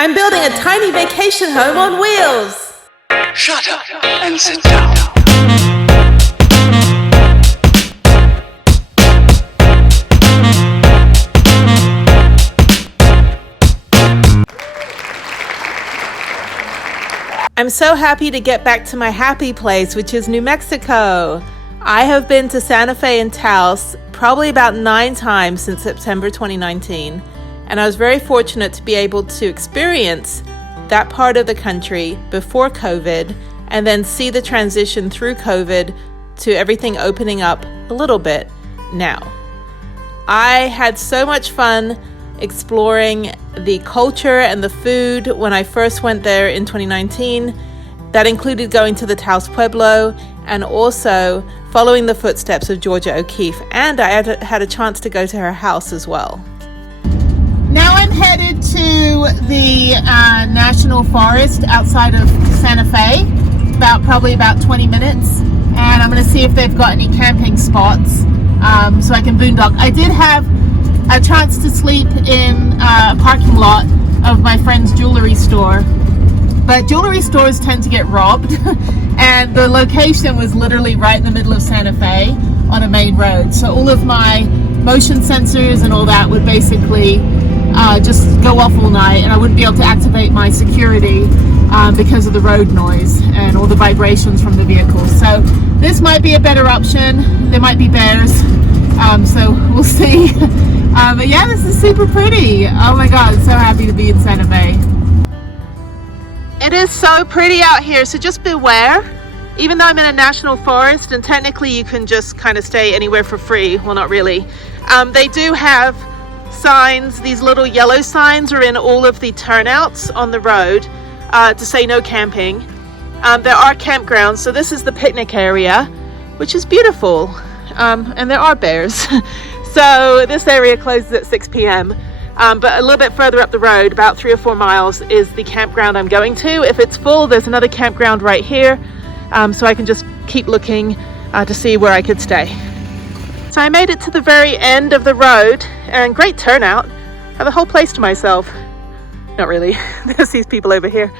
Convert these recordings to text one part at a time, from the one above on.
I'm building a tiny vacation home on wheels. Shut up and sit down. I'm so happy to get back to my happy place, which is New Mexico. I have been to Santa Fe and Taos probably about 9 times since September 2019, and I was very fortunate to be able to experience that part of the country before COVID and then see the transition through COVID to everything opening up a little bit now. I had so much fun exploring the culture and the food when I first went there in 2019. That included going to the Taos Pueblo and also following the footsteps of Georgia O'Keeffe, and I had a chance to go to her house as well. Now I'm headed to the National Forest outside of Santa Fe, probably about 20 minutes, and I'm going to see if they've got any camping spots so I can boondock. I did have a chance to sleep in a parking lot of my friend's jewelry store, but jewelry stores tend to get robbed and the location was literally right in the middle of Santa Fe on a main road, so all of my motion sensors and all that would basically just go off all night, and I wouldn't be able to activate my security because of the road noise and all the vibrations from the vehicles. So this might be a better option. There might be bears, so we'll see. But yeah, this is super pretty. Oh my god, so happy to be in Santa Fe. It is so pretty out here, so just beware. Even though I'm in a national forest and technically you can just kind of stay anywhere for free, well, not really, they do have signs. These little yellow signs are in all of the turnouts on the road to say no camping. There are campgrounds, so this is the picnic area, which is beautiful, and there are bears. So this area closes at 6 p.m. But a little bit further up the road, about 3 or 4 miles, is the campground I'm going to. If it's full, there's another campground right here, so I can just keep looking to see where I could stay. So I made it to the very end of the road, and great turnout. I have the whole place to myself. Not really, there's these people over here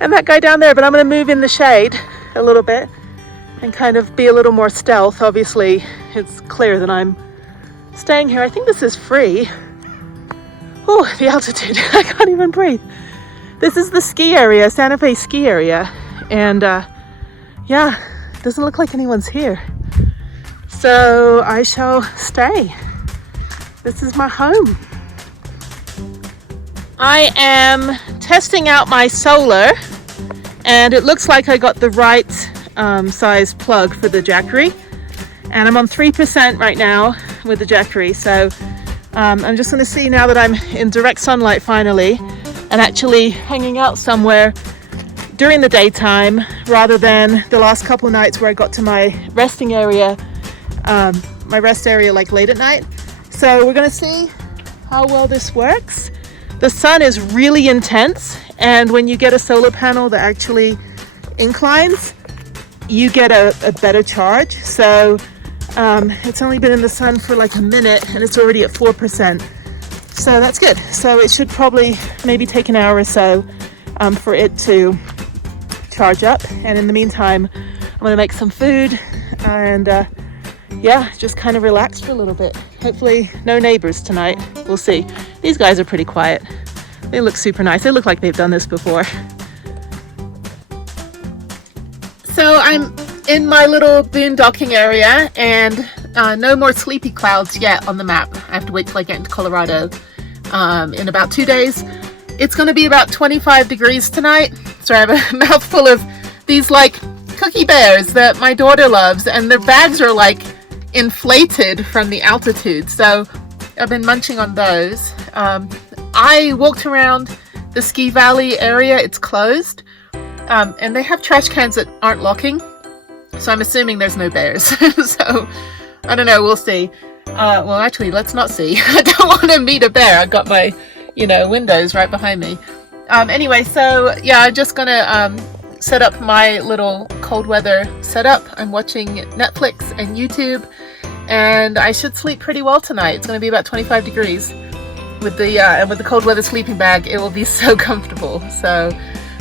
and that guy down there, but I'm going to move in the shade a little bit and kind of be a little more stealth. Obviously it's clear that I'm staying here. I think this is free. Oh, the altitude, I can't even breathe. This is the ski area, Santa Fe ski area, and yeah, it doesn't look like anyone's here. So I shall stay. This is my home. I am testing out my solar, and it looks like I got the right size plug for the Jackery, and I'm on 3% right now with the Jackery. So I'm just going to see now that I'm in direct sunlight finally and actually hanging out somewhere during the daytime rather than the last couple nights where I got to my resting area, my rest area like late at night. So we're going to see how well this works. The sun is really intense, and when you get a solar panel that actually inclines, you get a better charge. So it's only been in the sun for like a minute and it's already at 4%. So that's good. So it should probably maybe take an hour or so for it to charge up. And in the meantime, I'm going to make some food and yeah, just kind of relax for a little bit. Hopefully no neighbors tonight. We'll see. These guys are pretty quiet. They look super nice. They look like they've done this before. So I'm in my little boondocking area, and no more sleepy clouds yet on the map. I have to wait till I get into Colorado in about 2 days. It's going to be about 25 degrees tonight. So I have a mouthful of these like cookie bears that my daughter loves, and their bags are like inflated from the altitude. So I've been munching on those. I walked around the Ski Valley area. It's closed. And they have trash cans that aren't locking. So I'm assuming there's no bears. So I don't know, we'll see. Well, actually, let's not see. I don't want to meet a bear. I've got my, windows right behind me. Anyway, so yeah, I'm just gonna set up my little cold weather setup. I'm watching Netflix and YouTube, and I should sleep pretty well tonight. It's gonna be about 25 degrees. with the cold weather sleeping bag, it will be so comfortable. So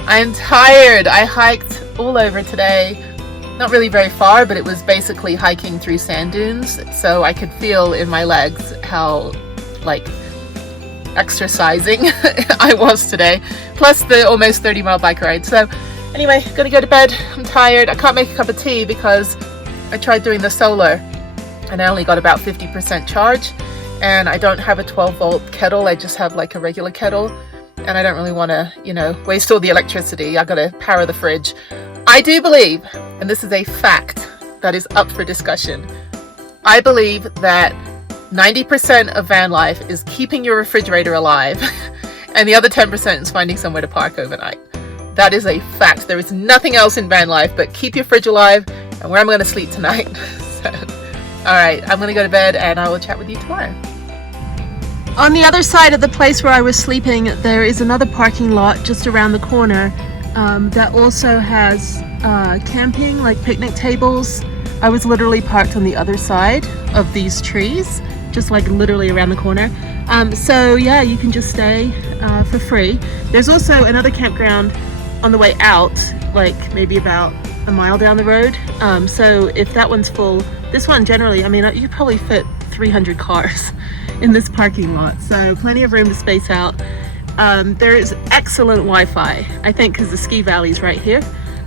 I'm tired. I hiked all over today. Not really very far, but it was basically hiking through sand dunes. So I could feel in my legs how like exercising I was today. Plus the almost 30-mile bike ride. So anyway, gonna go to bed. I'm tired. I can't make a cup of tea because I tried doing the solar and I only got about 50% charge. And I don't have a 12-volt kettle. I just have like a regular kettle. And I don't really want to, you know, waste all the electricity. I got to power the fridge. I do believe, and this is a fact that is up for discussion, I believe that 90% of van life is keeping your refrigerator alive and the other 10% is finding somewhere to park overnight. That is a fact. There is nothing else in van life but keep your fridge alive and where I'm going to sleep tonight. So, all right, I'm going to go to bed and I will chat with you tomorrow. On the other side of the place where I was sleeping, there is another parking lot just around the corner that also has camping, like picnic tables. I was literally parked on the other side of these trees, just like literally around the corner. So yeah, you can just stay for free. There's also another campground on the way out, like maybe about a mile down the road. So if that one's full, this one generally, I mean, you could probably fit 300 cars in this parking lot, so plenty of room to space out. There is excellent Wi-Fi, I think, because the ski valley's right here,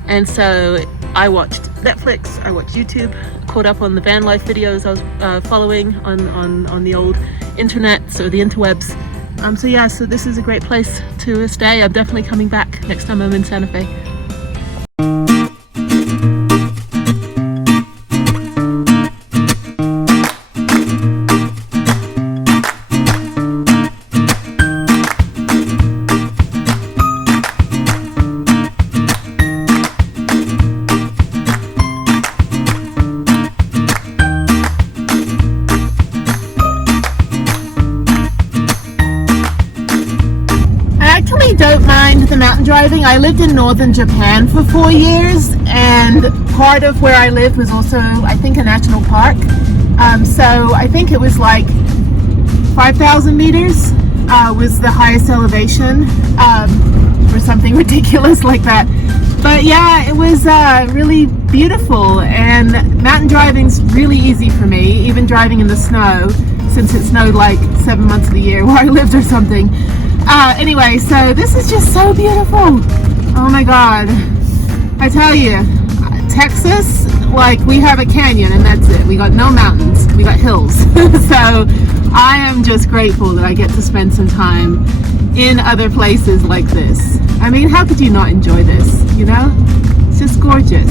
and so I watched Netflix, I watched YouTube, caught up on the van life videos I was following on the old internet, so the interwebs. So yeah, so this is a great place to stay. I'm definitely coming back next time I'm in Santa Fe. Don't mind the mountain driving. I lived in northern Japan for 4 years, and part of where I lived was also, I think, a national park. So I think it was like 5,000 meters was the highest elevation, or something ridiculous like that. But yeah, it was really beautiful, and mountain driving's really easy for me, even driving in the snow, since it snowed like 7 months of the year where I lived or something. Anyway, so this is just so beautiful. Oh my God. I tell you, Texas, like, we have a canyon and that's it. We got no mountains, we got hills. So I am just grateful that I get to spend some time in other places like this. I mean, how could you not enjoy this, you know? It's just gorgeous.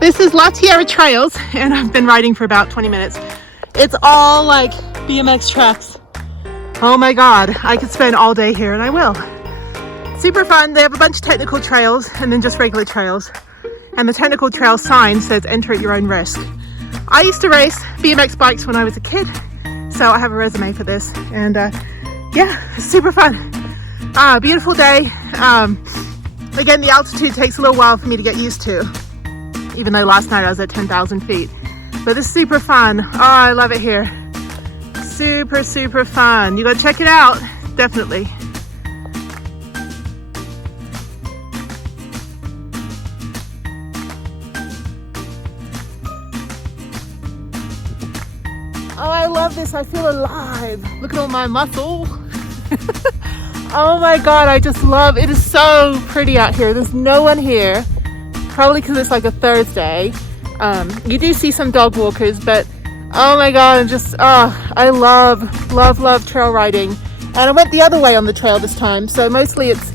This is La Tierra Trails, and I've been riding for about 20 minutes. It's all like BMX tracks. Oh my God, I could spend all day here, and I will. Super fun. They have a bunch of technical trails and then just regular trails. And the technical trail sign says enter at your own risk. I used to race BMX bikes when I was a kid, so I have a resume for this. And yeah, super fun. Beautiful day. Again, the altitude takes a little while for me to get used to, even though last night I was at 10,000 feet. But it's super fun. Oh, I love it here. Super, super fun. You gotta check it out, definitely. Oh, I love this. I feel alive. Look at all my muscle. Oh my God, I just love it. It is so pretty out here. There's no one here. Probably because it's like a Thursday. You do see some dog walkers, but oh my God, I'm just, I love trail riding. And I went the other way on the trail this time, so mostly it's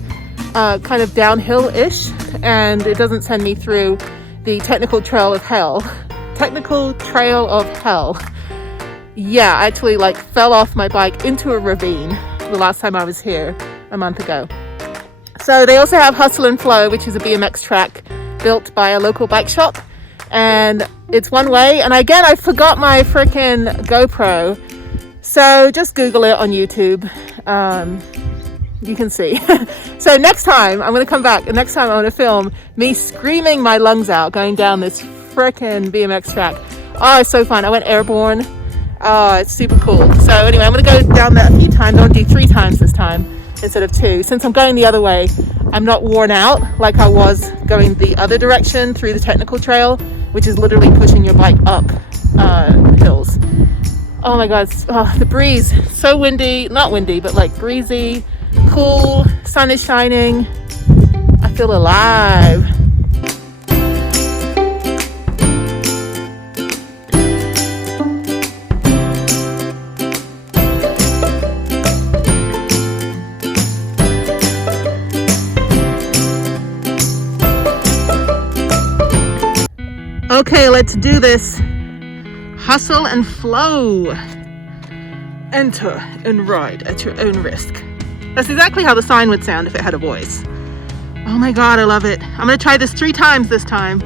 kind of downhill-ish, and it doesn't send me through the technical trail of hell. Technical trail of hell. yeah, I actually like fell off my bike into a ravine the last time I was here a month ago. So they also have Hustle and Flow, which is a BMX track built by a local bike shop, and it's one way. And again, I forgot my freaking GoPro, so just Google it on YouTube. You can see. So next time I'm going to come back, and next time I want to film me screaming my lungs out going down this freaking BMX track. Oh, it's so fun. I went airborne. Oh, it's super cool. So anyway, I'm going to go down there a few times. I'm going to do 3 times this time instead of 2. Since I'm going the other way, I'm not worn out like I was going the other direction through the technical trail, which is literally pushing your bike up hills. Oh my God, the breeze, so windy, not windy, but like breezy, cool, sun is shining. I feel alive. Okay, let's do this. Hustle and flow. Enter and ride at your own risk. That's exactly how the sign would sound if it had a voice. Oh my God, I love it. I'm gonna try this 3 times this time.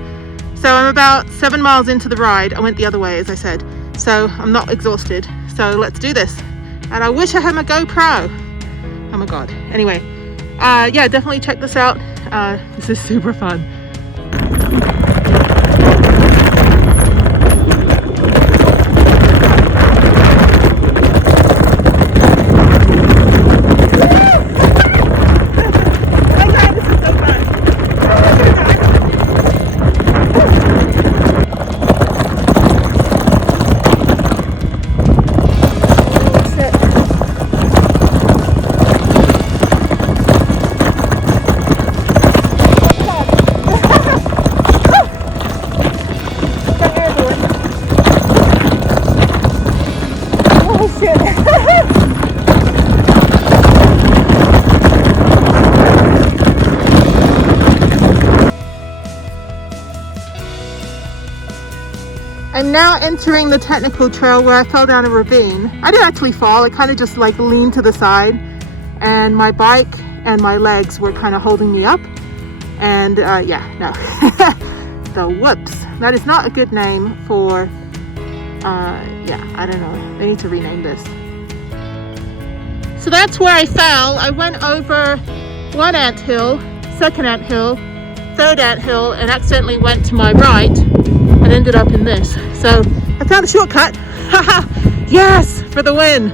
So I'm about 7 miles into the ride. I went the other way, as I said. So I'm not exhausted. So let's do this. And I wish I had my GoPro. Oh my God. Anyway, yeah, definitely check this out. This is super fun. I'm now entering the technical trail where I fell down a ravine. I didn't actually fall, I kind of just like leaned to the side, and my bike and my legs were kind of holding me up. And yeah, no. The whoops. That is not a good name for, yeah, I don't know. They need to rename this. So that's where I fell. I went over 1 anthill, 2nd anthill, 3rd anthill, and accidentally went to my right and ended up in this. So I found a shortcut. Haha! Yes, for the win.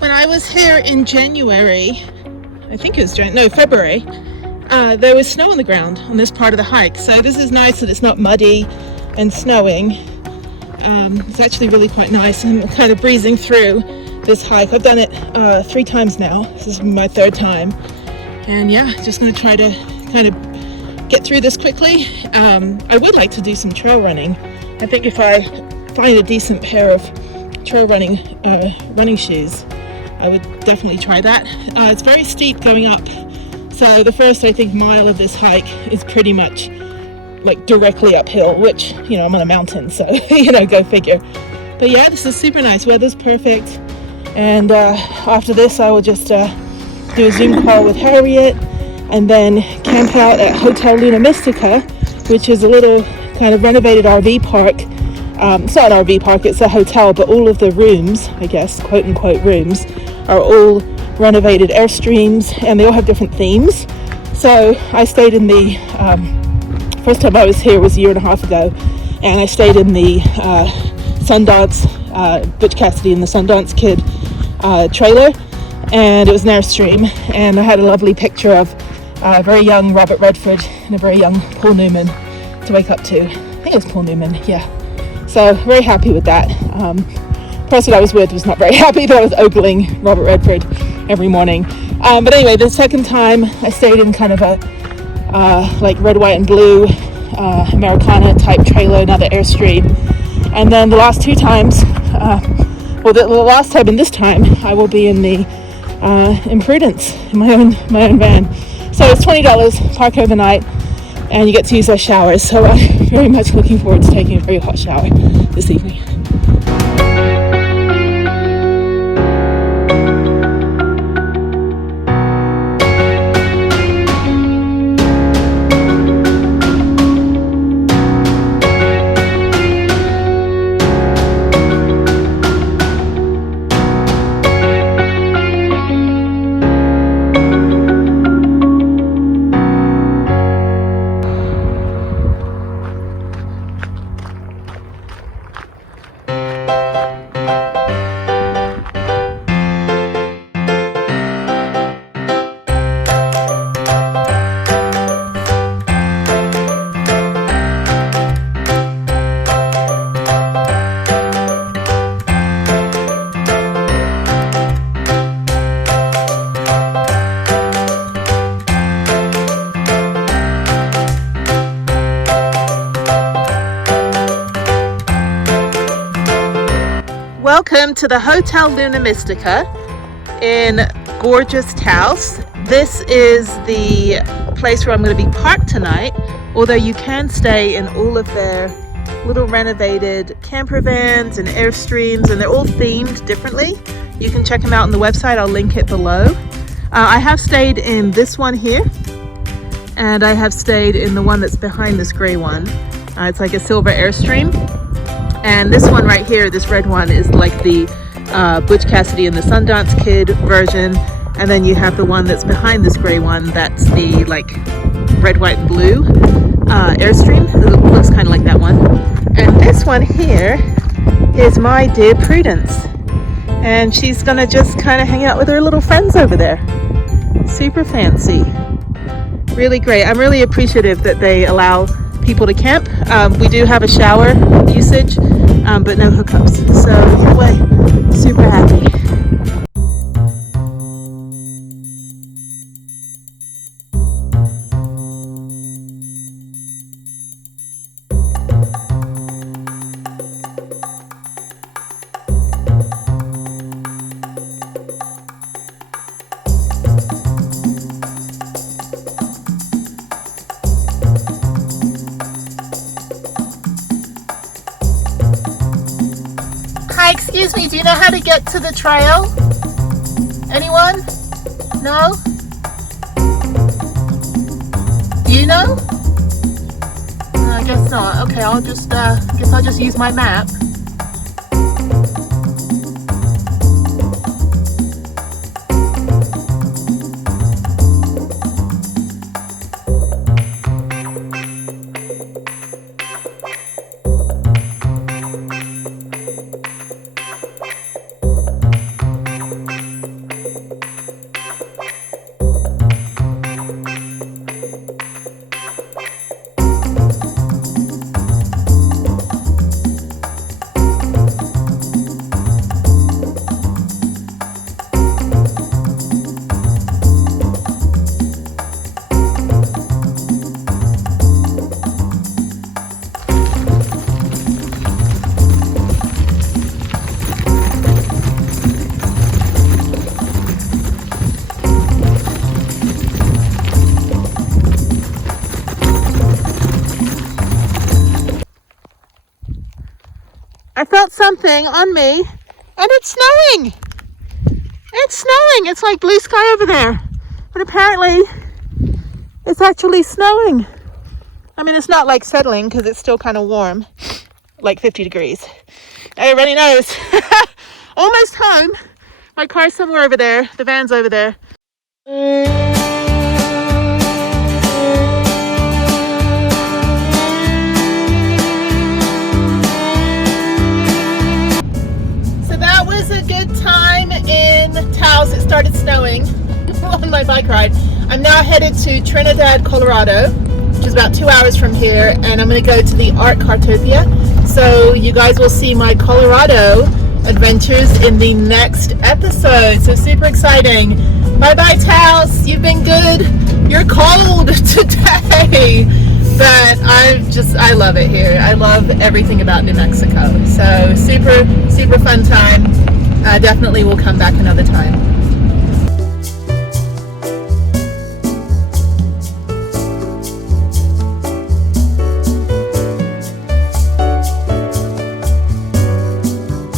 When I was here in January, I think it was February, there was snow on the ground on this part of the hike. So this is nice that it's not muddy and snowing. It's actually really quite nice. I'm kind of breezing through this hike. I've done it 3 times now. This is my 3rd time. And yeah, just going to try to kind of get through this quickly. I would like to do some trail running. I think if I find a decent pair of trail running shoes, I would definitely try that. It's very steep going up, so the first, I think, mile of this hike is pretty much like directly uphill, which, you know, I'm on a mountain, so you know, go figure. But yeah, this is super nice. Weather's perfect, and after this I will just do a Zoom call with Harriette and then camp out at Hotel Luna Mystica, which is a little kind of renovated RV park. It's not an RV park, it's a hotel, but all of the rooms, I guess, quote unquote rooms, are all renovated Airstreams, and they all have different themes. So I stayed in the, first time I was here was a year and a half ago, and I stayed in the Sundance, Butch Cassidy and the Sundance Kid trailer, and it was an Airstream, and I had a lovely picture of a very young Robert Redford and a very young Paul Newman to wake up to. I think it was Paul Newman, yeah. So very happy with that. The person I was with was not very happy that I was ogling Robert Redford every morning. But anyway, the second time I stayed in kind of a like red, white and blue Americana type trailer, another Airstream. And then the last two times, the last time and this time, I will be in the Imprudence, in my own van. So it's $20, park overnight, and you get to use those showers. So I'm very much looking forward to taking a very hot shower this evening. Welcome to the Hotel Luna Mystica in gorgeous Taos. This is the place where I'm going to be parked tonight, although you can stay in all of their little renovated camper vans and Airstreams, and they're all themed differently. You can check them out on the website. I'll link it below. I have stayed in this one here, and I have stayed in the one that's behind this gray one. It's like a silver Airstream. And this one right here, this red one, is like the Butch Cassidy and the Sundance Kid version. And then you have the one that's behind this gray one, that's the like red, white, and blue Airstream. It looks kind of like that one. And this one here is my dear Prudence. And she's gonna just kind of hang out with her little friends over there. Super fancy. Really great. I'm really appreciative that they allow people to camp. We do have a shower usage, but no hookups. So either way, super happy. Hi, excuse me, do you know how to get to the trail? Anyone? No? Do you know? I guess not. Okay, I'll just, guess I'll just use my map. I felt something on me, and it's snowing. It's snowing. It's like blue sky over there, but apparently it's actually snowing. I mean, it's not like settling because it's still kind of warm, like 50 degrees. Everybody knows. Almost home. My car's somewhere over there. The van's over there. pride. I'm now headed to Trinidad, Colorado, which is about 2 hours from here, and I'm going to go to the Art Cartopia. So you guys will see my Colorado adventures in the next episode. So super exciting. Bye bye, Taos. You've been good. You're cold today, but I love it here. I love everything about New Mexico. So super fun time. Definitely will come back another time.